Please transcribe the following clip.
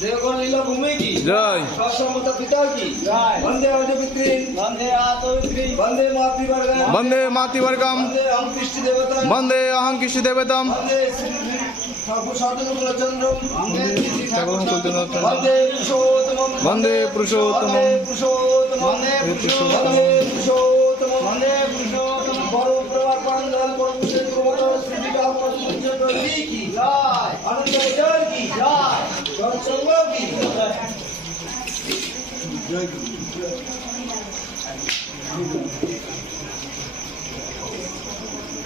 দেবগণ লীলা ভূমি কি? জয়। সৎসম্মত পিতা কি? রায়। বন্দে অজ পিতৃন বন্দে আতরিত্রী বন্দে মাতৃবর্গম। বন্দে মাতৃবর্গম বন্দে অহং কৃষ্টি দেবতা বন্দে অহং কৃষি দেবতম বন্দে Shri Shri I'm so lucky. Thank you.